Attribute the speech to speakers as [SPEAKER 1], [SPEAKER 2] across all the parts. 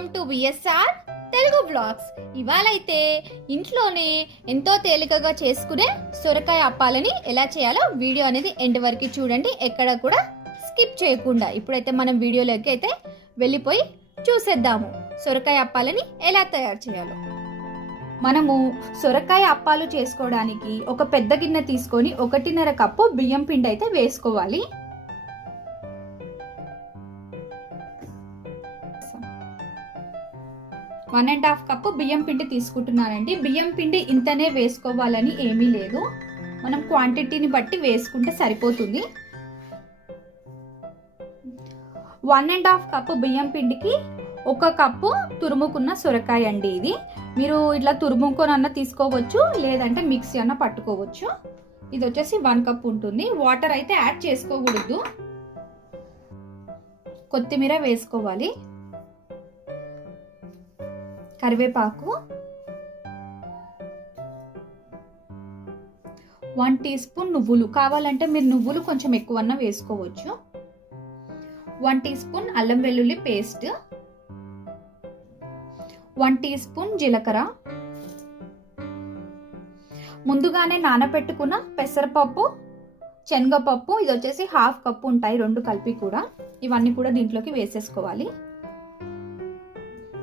[SPEAKER 1] Welcome to BSR Telugu blogs. ఇవాళైతే ఇంట్లోనే ఎంతో తేలికగా చేసుకునే సొరకాయ అప్పాలని ఎలా చేయాలో వీడియో అనేది ఎండ్ వరకు చూడండి. ఎక్కడ కూడా స్కిప్ చేయకుండా. ఇప్పుడైతే మనం వీడియోలోకి అయితే వెళ్ళిపోయి చూసేద్దాము. సొరకాయ అప్పాలని ఎలా తయారు చేయాలో. మనము సొరకాయ అప్పాలు చేసుకోవడానికి ఒక పెద్ద గిన్నె తీసుకొని ఒకటిన్నర కప్పు బియ్యం పిండి అయితే వేసుకోవాలి. వన్ అండ్ హాఫ్ కప్పు బియ్యం పిండి తీసుకుంటున్నానండి. బియ్యం పిండి ఇంతనే వేసుకోవాలని ఏమీ లేదు. మనం క్వాంటిటీని బట్టి వేసుకుంటే సరిపోతుంది. వన్ అండ్ హాఫ్ కప్పు బియ్యం పిండికి ఒక కప్పు తురుముకున్న సొరకాయ అండి ఇది. మీరు ఇట్లా తురుముకొనన్నా తీసుకోవచ్చు లేదంటే మిక్సీ అన్న పట్టుకోవచ్చు. ఇది వచ్చేసి వన్ కప్ ఉంటుంది. వాటర్ అయితే యాడ్ చేసుకోకూడదు. కొత్తిమీర వేసుకోవాలి. కరివేపాకు. వన్ టీ స్పూన్ నువ్వులు. కావాలంటే మీరు నువ్వులు కొంచెం ఎక్కువన్నా వేసుకోవచ్చు. వన్ టీ స్పూన్ అల్లం వెల్లుల్లి పేస్ట్. వన్ టీ స్పూన్ జీలకర్ర. ముందుగానే నానబెట్టుకున్న పెసరపప్పు శనగపప్పు ఇది వచ్చేసి హాఫ్ కప్పు ఉంటాయి రెండు కలిపి కూడా. ఇవన్నీ కూడా దీంట్లోకి వేసేసుకోవాలి.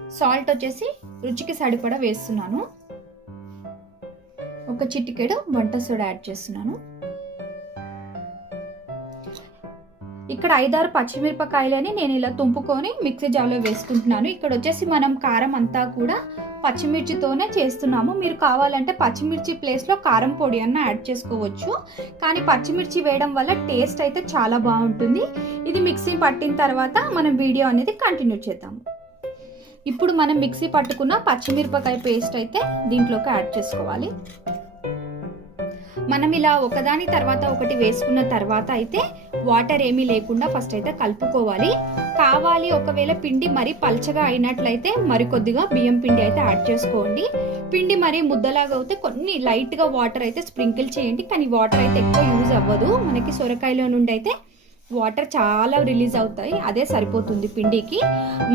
[SPEAKER 1] సాల్ట్ వచ్చేసి రుచికి సరిపడా వేస్తున్నాను. ఒక చిటికెడు వంట సోడా యాడ్ చేస్తున్నాను. ఇక్కడ ఐదారు పచ్చిమిరపకాయలని నేను ఇలా తుంపుకొని మిక్సీ జార్లో వేసుకుంటున్నాను. ఇక్కడ వచ్చేసి మనం కారం అంతా కూడా పచ్చిమిర్చితోనే చేస్తున్నాము. మీరు కావాలంటే పచ్చిమిర్చి ప్లేస్లో కారం పొడి అన్న యాడ్ చేసుకోవచ్చు. కానీ పచ్చిమిర్చి వేయడం వల్ల టేస్ట్ అయితే చాలా బాగుంటుంది. ఇది మిక్సీ పట్టిన తర్వాత మనం వీడియో అనేది కంటిన్యూ చేద్దాము. ఇప్పుడు మనం మిక్సీ పట్టుకున్న పచ్చిమిరపకాయ పేస్ట్ అయితే దీంట్లోకి యాడ్ చేసుకోవాలి. మనం ఇలా ఒకదాని తర్వాత ఒకటి వేసుకున్న తర్వాత అయితే వాటర్ ఏమీ లేకుండా ఫస్ట్ అయితే కలుపుకోవాలి. కావాలి ఒకవేళ పిండి మరీ పల్చగా అయినట్లయితే మరికొద్దిగా బియ్యం పిండి అయితే యాడ్ చేసుకోండి. పిండి మరీ ముద్దలాగా అయితే కొన్ని లైట్గా వాటర్ అయితే స్ప్రింకిల్ చేయండి. కానీ వాటర్ అయితే ఎక్కువ యూజ్ అవ్వదు. మనకి సొరకాయలో నుండి అయితే వాటర్ చాలా రిలీజ్ అవుతాయి. అదే సరిపోతుంది పిండికి.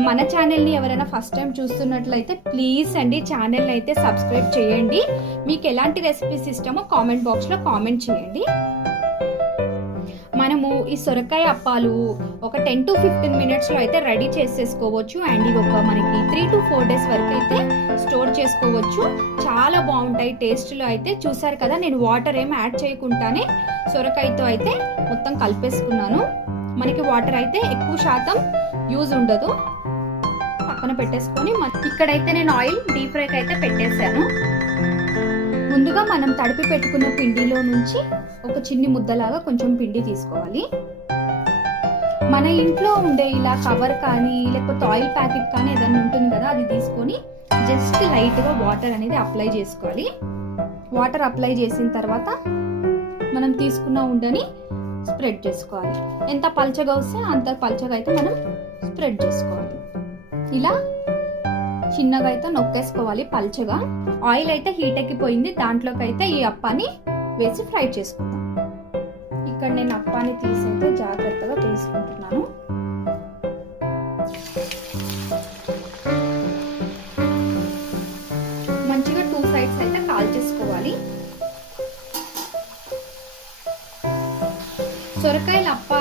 [SPEAKER 1] మన ఛానల్ని ఎవరైనా ఫస్ట్ టైం చూస్తున్నట్లయితే ప్లీజ్ అండి ఛానల్ని అయితే సబ్స్క్రైబ్ చేయండి. మీకు ఎలాంటి రెసిపీస్ ఇష్టమో కామెంట్ బాక్స్లో కామెంట్ చేయండి. ఈ సొరకాయ అప్పాలు ఒక టెన్ టు ఫిఫ్టీన్ మినిట్స్లో అయితే రెడీ చేసేసుకోవచ్చు. అండ్ ఇవి ఒక మనకి త్రీ టు ఫోర్ డేస్ వరకు అయితే స్టోర్ చేసుకోవచ్చు. చాలా బాగుంటాయి. టేస్ట్లో అయితే చూసారు కదా నేను వాటర్ ఏమి యాడ్ చేయకుండానే సొరకాయతో అయితే మొత్తం కలిపేసుకున్నాను. మనకి వాటర్ అయితే ఎక్కువ శాతం యూజ్ ఉండదు. పక్కన పెట్టేసుకొని ఇక్కడైతే నేను ఆయిల్ డీప్ ఫ్రైకి అయితే పెట్టేశాను. ముందుగా మనం తడిపి పెట్టుకున్న పిండిలో నుంచి ఒక చిన్ని ముద్దలాగా కొంచెం పిండి తీసుకోవాలి. మన ఇంట్లో ఉండే ఇలా కవర్ కానీ లేకపోతే ఆయిల్ ప్యాకెట్ కానీ ఏదైనా ఉంటుంది కదా అది తీసుకొని జస్ట్ లైట్గా వాటర్ అనేది అప్లై చేసుకోవాలి. వాటర్ అప్లై చేసిన తర్వాత మనం తీసుకున్న ఉండని స్ప్రెడ్ చేసుకోవాలి. ఎంత పలచగా వస్తే అంత పల్చగా అయితే మనం స్ప్రెడ్ చేసుకోవాలి. ఇలా చిన్నగా అయితే నొక్కేసుకోవాలి పల్చగా. ఆయిల్ అయితే హీట్ ఎక్కిపోయింది దాంట్లోకి అయితే ఈ అప్పాని వేసి ఫ్రై చేసుకుందాం. ఇక్కడ నేను అప్పాని తీసి అయితే జాగ్రత్తగా తీసుకుంటున్నాను. మంచిగా టూ సైడ్స్ అయితే కాల్ చేసుకోవాలి. సొరకాయలు అప్పా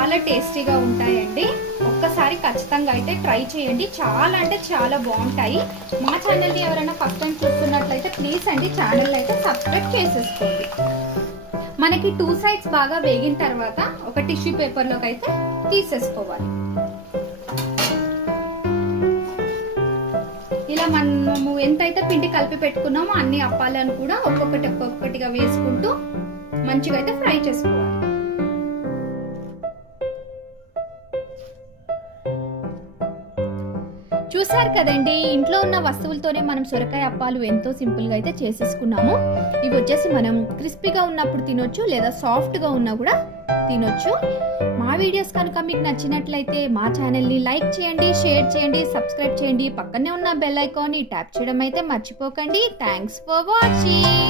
[SPEAKER 1] చాలా టేస్టీగా ఉంటాయండి. ఒక్కసారి ఖచ్చితంగా అయితే ట్రై చేయండి. చాలా అంటే చాలా బాగుంటాయి. మా ఛానల్ని ఎవరైనా ఫస్ట్ టైం చూస్తున్నట్లయితే ప్లీజ్ అండి ఛానల్ అయితే సబ్స్క్రైబ్ చేసేసుకోండి. మనకి టూ సైడ్స్ బాగా వేగిన తర్వాత ఒక టిష్యూ పేపర్లోకి అయితే తీసేసుకోవాలి. ఇలా మనము ఎంతైతే పిండి కలిపి పెట్టుకున్నామో అన్ని అప్పాలను కూడా ఒక్కొక్కటి ఒక్కొక్కటిగా వేసుకుంటూ మంచిగా అయితే ఫ్రై చేసుకోవాలి. చూసారు కదండి ఇంట్లో ఉన్న వస్తువులతోనే మనం సొరకాయ అప్పాలు ఎంతో సింపుల్గా అయితే చేసేసుకున్నాము. ఇవి వచ్చేసి మనం క్రిస్పీగా ఉన్నప్పుడు తినొచ్చు లేదా సాఫ్ట్గా ఉన్నా కూడా తినొచ్చు. మా వీడియోస్ కనుక మీకు నచ్చినట్లయితే మా ఛానల్ని లైక్ చేయండి షేర్ చేయండి సబ్స్క్రైబ్ చేయండి. పక్కనే ఉన్న బెల్ ఐకాన్ని ట్యాప్ చేయడం అయితే మర్చిపోకండి. Thanks for watching.